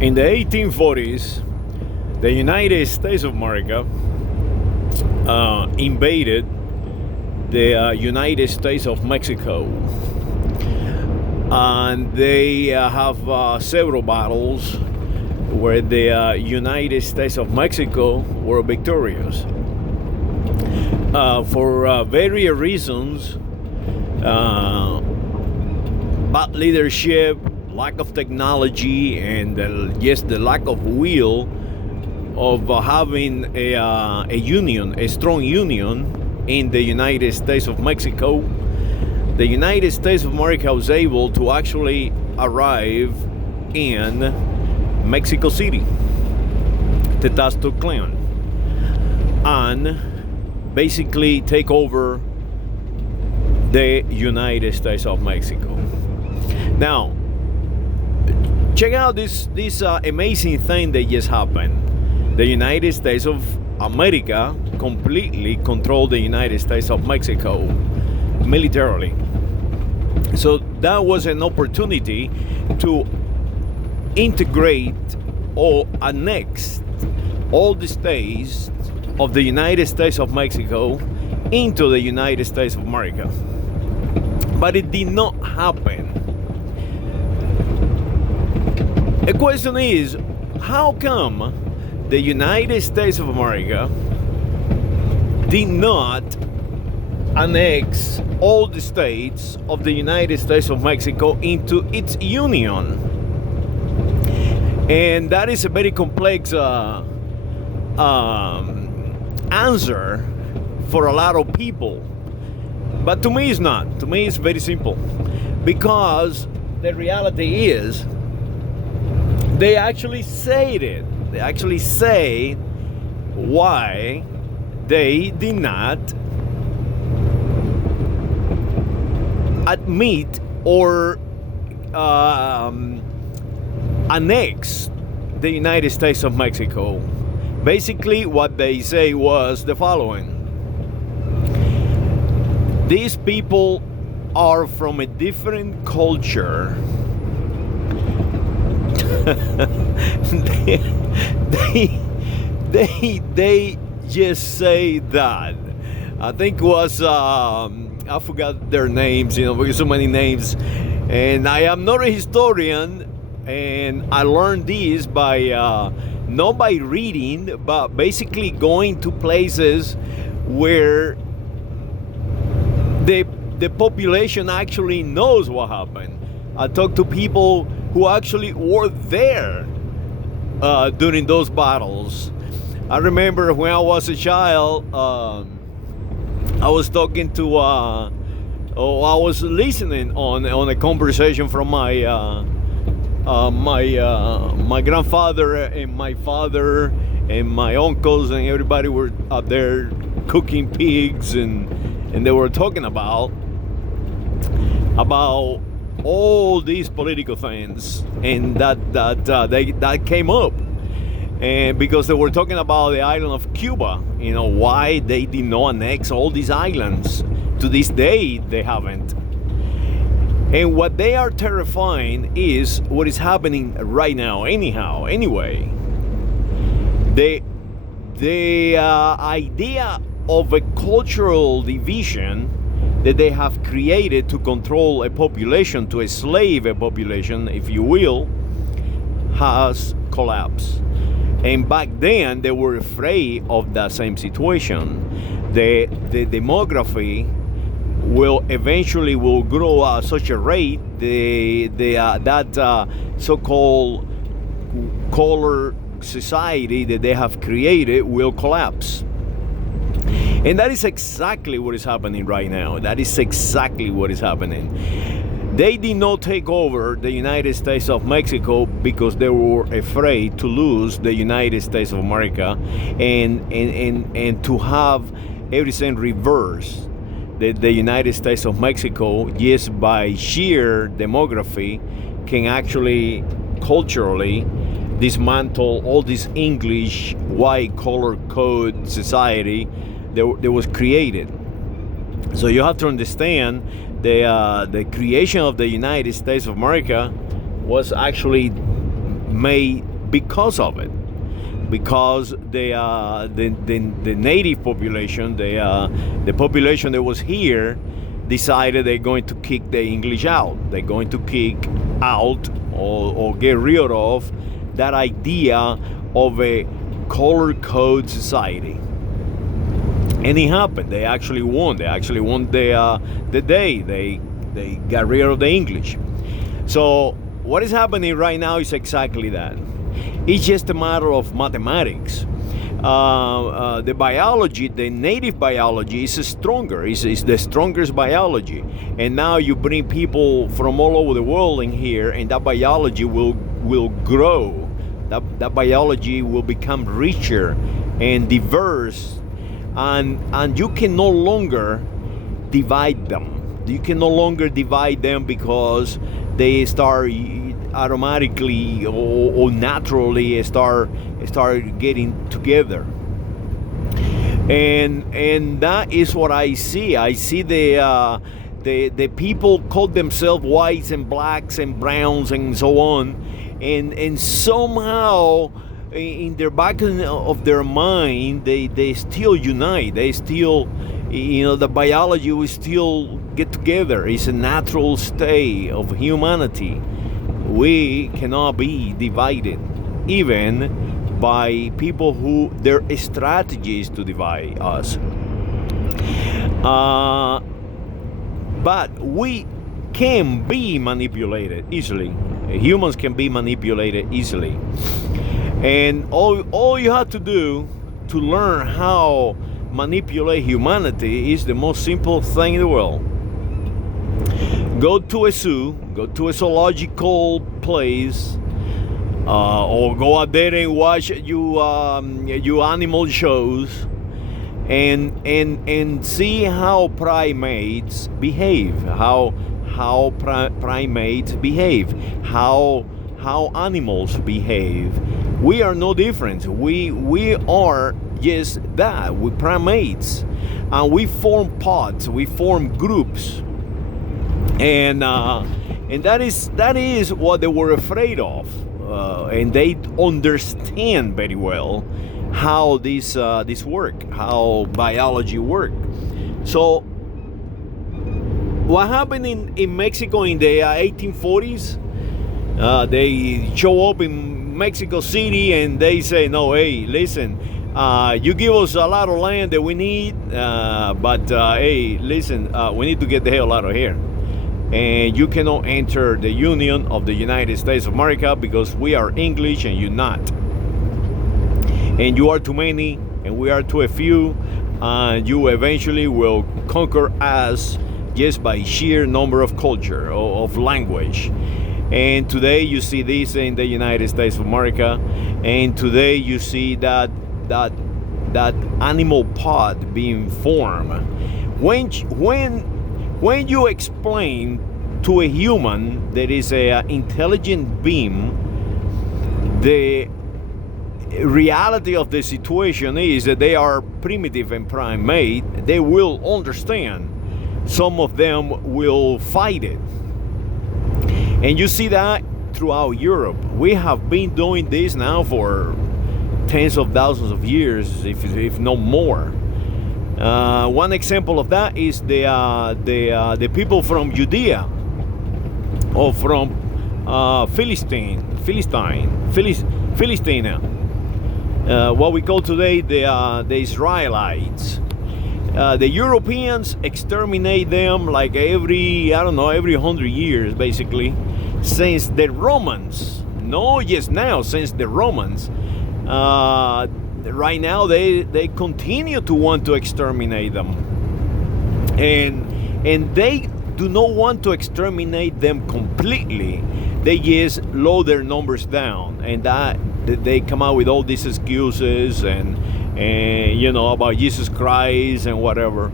In the 1840s, the United States of America invaded the United States of Mexico, and they have several battles where the United States of Mexico were victorious. For various reasons, bad leadership, lack of technology, and the lack of will of having a union, a strong union in the United States of Mexico. The United States of America was able to actually arrive in Mexico City, Tenochtitlan, and basically take over the United States of Mexico. Now, check out this amazing thing that just happened. The United States of America completely controlled the United States of Mexico militarily. So that was an opportunity to integrate or annex all the states of the United States of Mexico into the United States of America. But it did not happen. The question is, how come the United States of America did not annex all the states of the United States of Mexico into its union? And that is a very complex answer for a lot of people. But to me it's not. To me it's very simple. Because the reality is, they actually say it. They actually say why they did not admit or annex the United States of Mexico. Basically, what they say was the following: these people are from a different culture. they just say that. I think it was I forgot their names, because so many names, and I am not a historian, and I learned this by not by reading, but basically going to places where the population actually knows what happened. I talked to people who actually were there during those battles. I remember when I was a child, I was talking to, I was listening on a conversation from my my grandfather and my father and my uncles, and everybody were out there cooking pigs, and they were talking about all these political things, and that came up, and because they were talking about the island of Cuba, why they did not annex all these islands. To this day they haven't. And what they are terrifying is what is happening right now. Anyway, the idea of a cultural division that they have created to control a population, to enslave a population, if you will, has collapsed. And back then, they were afraid of that same situation. The demography will eventually grow at such a rate, that so-called color society that they have created will collapse. And that is exactly what is happening right now. That is exactly what is happening. They did not take over the United States of Mexico because they were afraid to lose the United States of America and to have everything reversed. The United States of Mexico, just by sheer demography, can actually culturally dismantle all this English white collar code society that was created. So you have to understand the creation of the United States of America was actually made because of it. Because the native population, the population that was here, decided they're going to kick the English out. They're going to kick out or get rid of that idea of a color code society. And it happened. They actually won. They actually won the day. They got rid of the English. So what is happening right now is exactly that. It's just a matter of mathematics. The biology, the native biology, is stronger. It's the strongest biology. And now you bring people from all over the world in here, and that biology will grow. That biology will become richer and diverse, and you can no longer divide them. You can no longer divide them because they start automatically or naturally start getting together. And that is what I see. I see the people call themselves whites and blacks and browns and so on, and somehow in their back of their mind they still unite. They still, the biology will still get together. It's a natural state of humanity. We cannot be divided, even by people who their strategy is to divide us. But we can be manipulated easily. Humans can be manipulated easily. And all you have to do to learn how manipulate humanity is the most simple thing in the world. Go to a zoo, go to a zoological place, or go out there and watch you animal shows, and see how primates behave, how primates behave, how animals behave. We are no different. We are just that. We primates, and we form pods, we form groups. And that is what they were afraid of, and they understand very well how this work, how biology work. So what happened in Mexico in the 1840s? They show up in Mexico City and they say, no, hey, listen, you give us a lot of land that we need, but hey, listen, we need to get the hell out of here. And you cannot enter the Union of the United States of America because we are English and you're not. And you are too many and we are too few, and you eventually will conquer us just by sheer number of culture, of language. And today you see this in the United States of America, and today you see that animal pod being formed. When you explain to a human that is an intelligent being, the reality of the situation is that they are primitive and primate, they will understand. Some of them will fight it. And you see that throughout Europe. We have been doing this now for tens of thousands of years, if not more. One example of that is the people from Judea, or from Philistine, what we call today the Israelites. The Europeans exterminate them like every 100 years, basically, since the Romans. No, just now, since the Romans. Right now they continue to want to exterminate them, and they do not want to exterminate them completely. They just lower their numbers down, and that they come out with all these excuses and about Jesus Christ and whatever.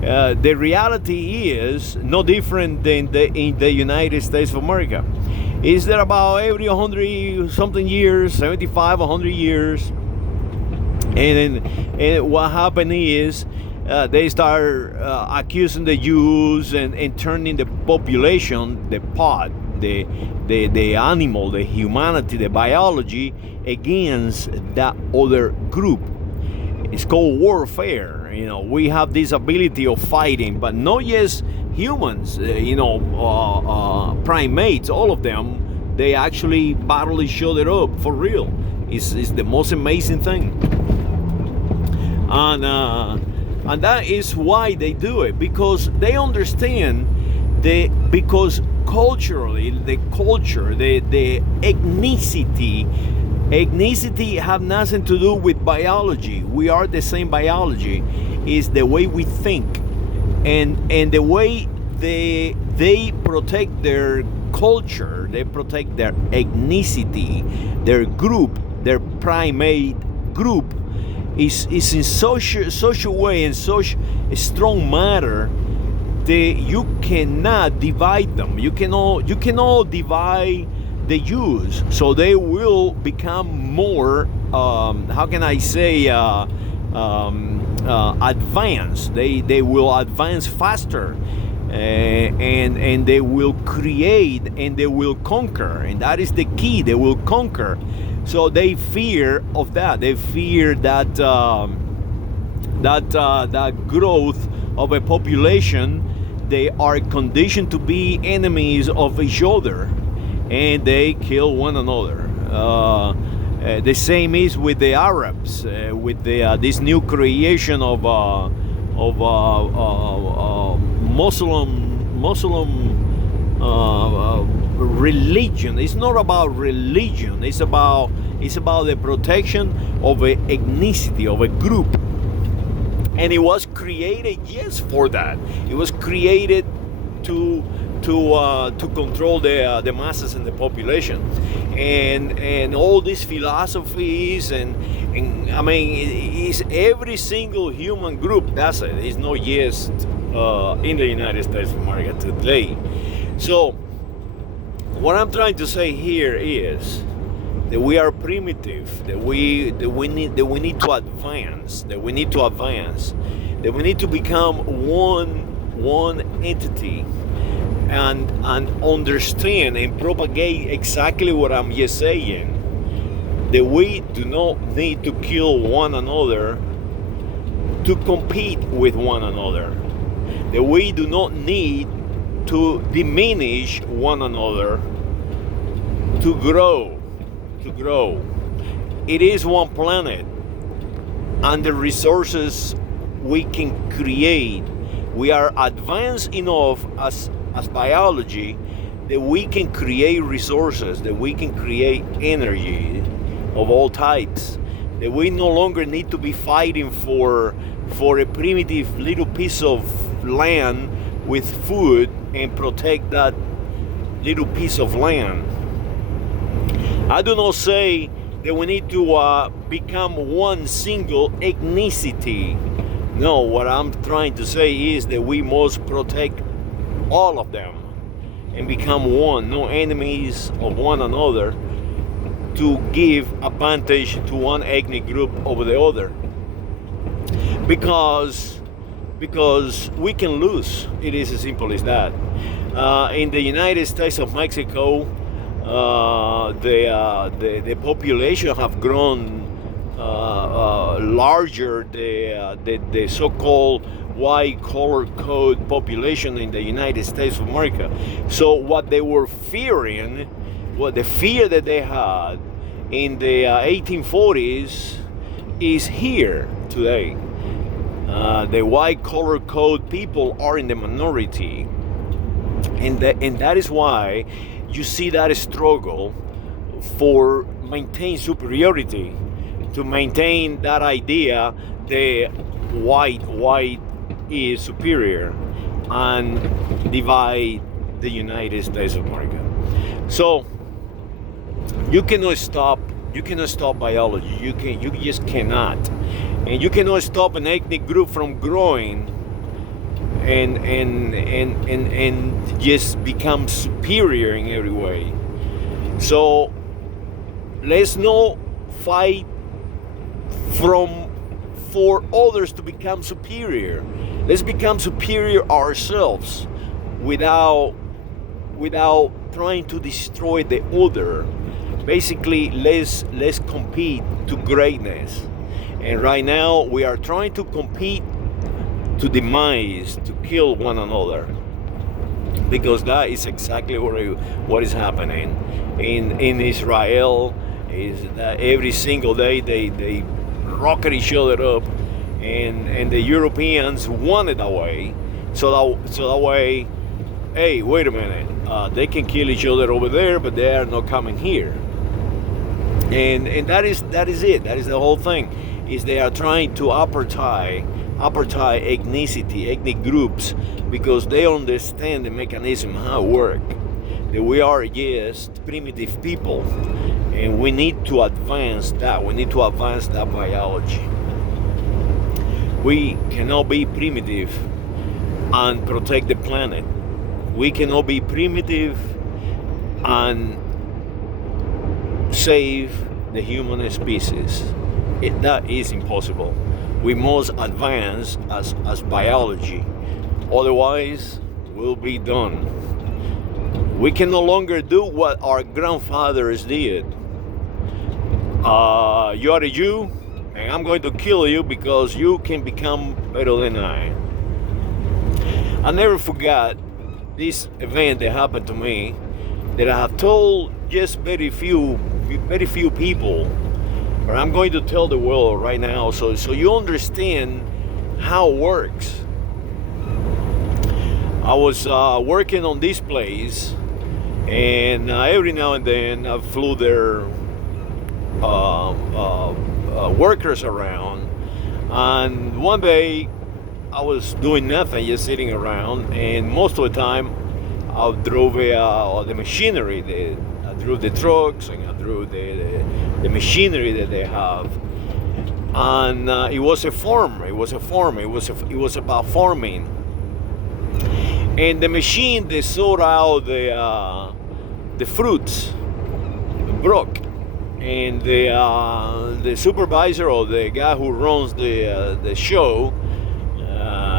The reality is no different than in the United States of America. Is that about every 100 something years, 75, 100 years, and what happened is they start accusing the Jews and turning the population, the pod, the animal, the humanity, the biology against that other group. It's called warfare. We have this ability of fighting, but not just humans. Primates, all of them, they actually battle each other up for real. It's the most amazing thing, and that is why they do it, because they understand because culturally, the culture, the ethnicity have nothing to do with biology. We are the same biology. It's the way we think, and the way they protect their culture, they protect their ethnicity, their group, their primate group is in such a way, in such a strong manner, that you cannot divide them. You cannot divide the Jews, so they will become more how can I say advanced. They will advance faster, and they will create and they will conquer, and that is the key. They will conquer. So they fear of that. They fear that that growth of a population. They are conditioned to be enemies of each other, and they kill one another. The same is with the Arabs, with this new creation of Muslim religion. It's not about religion. It's about the protection of an ethnicity, of a group. And it was created just for that. It was created to control the masses and the population, and all these philosophies and I mean, it's every single human group. That's it. It's not just in the United States of America today. So what I'm trying to say here is that we are primitive, that we need to advance, that we need to become one entity, and understand and propagate exactly what I'm just saying, that we do not need to kill one another to compete with one another, that we do not need to diminish one another to grow. It is one planet, and the resources we can create, we are advanced enough as biology that we can create resources, that we can create energy of all types, that we no longer need to be fighting for a primitive little piece of land with food and protect that little piece of land. I do not say that we need to become one single ethnicity. No, what I'm trying to say is that we must protect all of them and become one, no enemies of one another, to give advantage to one ethnic group over the other. Because we can lose. It is as simple as that. In the United States of Mexico, the population have grown larger. The so-called white collar code population in the United States of America. So what they were fearing, the fear that they had in the 1840s is here today. The white collar code people are in the minority, and that is why you see that struggle for maintain superiority, to maintain that idea that white is superior, and divide the United States of America. So you cannot stop biology. You just cannot, and you cannot stop an ethnic group from growing and just become superior in every way. So let's not fight for others to become superior. Let's become superior ourselves without without trying to destroy the other. Basically, let's compete to greatness. And right now we are trying to compete to demise, to kill one another, because that is exactly what is happening in Israel. Is that every single day they rocket each other up, and the Europeans want it that way, so that way, hey, wait a minute, they can kill each other over there, but they are not coming here. And that is it. That is the whole thing. Is they are trying to apartheid ethnicity, ethnic groups, because they understand the mechanism how it works. That we are just primitive people, and we need to advance that. We need to advance that biology. We cannot be primitive and protect the planet. We cannot be primitive and save the human species. That is impossible. We must advance as biology, otherwise we'll be done. We can no longer do what our grandfathers did. You are a Jew, and I'm going to kill you because you can become better than I. I never forgot this event that happened to me, that I have told just very few people, but I'm going to tell the world right now, so you understand how it works. I was working on this place, and every now and then I flew their workers around, and one day I was doing nothing, just sitting around, and most of the time I drove the machinery. I drove the trucks, and I drove the machinery that they have, and it was a farm. It was about farming, and the machine they sort out the fruits broke, and the supervisor, or the guy who runs the show,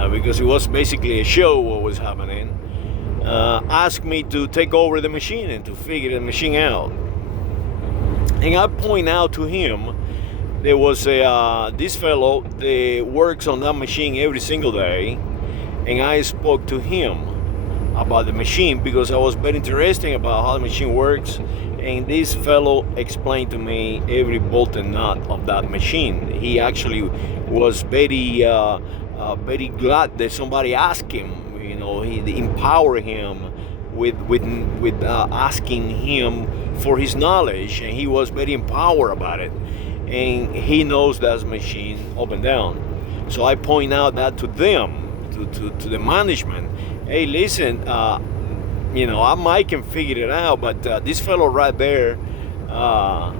because it was basically a show what was happening, asked me to take over the machine and to figure the machine out. And I point out to him, there was this fellow that works on that machine every single day, and I spoke to him about the machine because I was very interested about how the machine works, and this fellow explained to me every bolt and nut of that machine. He actually was very glad that somebody asked him. You know, he empowered him with asking him for his knowledge, and he was very empowered about it, and he knows that machine up and down. So I point out that to them, to the management. Hey, listen, I might can figure it out, but this fellow right there, I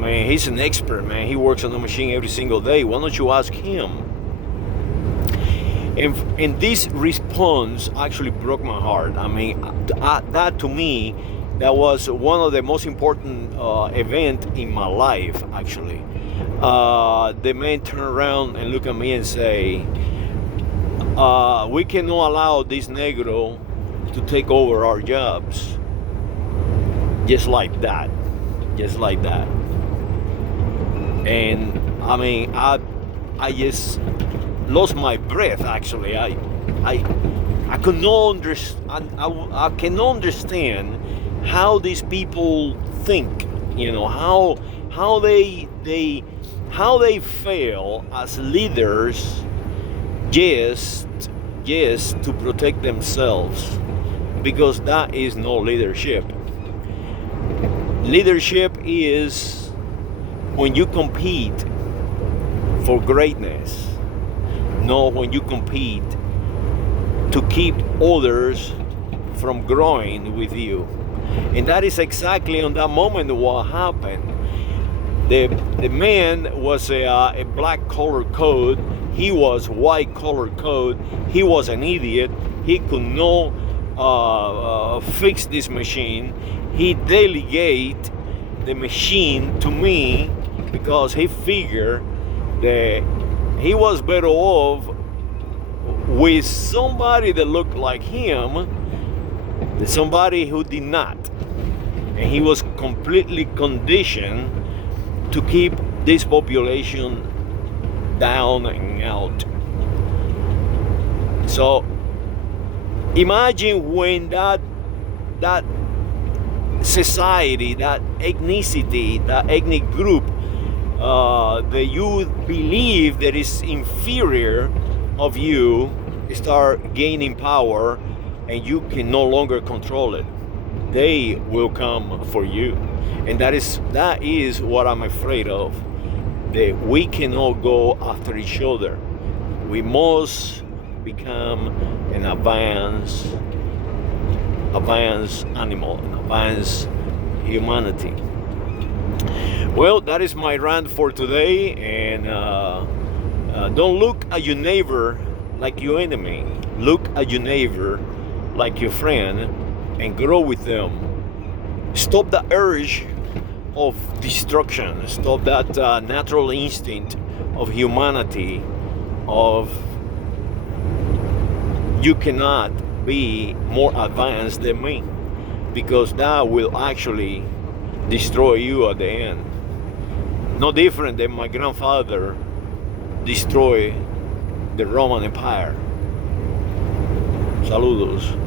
mean, he's an expert, man. He works on the machine every single day. Why don't you ask him? And this response actually broke my heart. I mean, that to me, that was one of the most important events in my life, actually. The man turned around and looked at me and say, we cannot allow this Negro to take over our jobs. Just like that. And I mean, I just lost my breath. Actually, I could not understand. I cannot understand how these people think. You know, how they fail as leaders just to protect themselves, because that is no leadership. Leadership is when you compete for greatness, not when you compete to keep others from growing with you. And that is exactly on that moment what happened. The man was a black collar code. He was white collar code. He was an idiot. He could not fix this machine. He delegated the machine to me because he figured that he was better off with somebody that looked like him There's somebody who did not. And he was completely conditioned to keep this population down and out. So imagine when that society, that ethnicity, that ethnic group that you believe that is inferior of you start gaining power and you can no longer control it. They will come for you. And that is what I'm afraid of. That we cannot go after each other. We must become an advanced animal, an advanced humanity. Well, that is my rant for today. And don't look at your neighbor like your enemy. Look at your neighbor like your friend and grow with them. Stop the urge of destruction. Stop that natural instinct of humanity of you cannot be more advanced than me, because that will actually destroy you at the end. No different than my grandfather destroyed the Roman Empire. Saludos.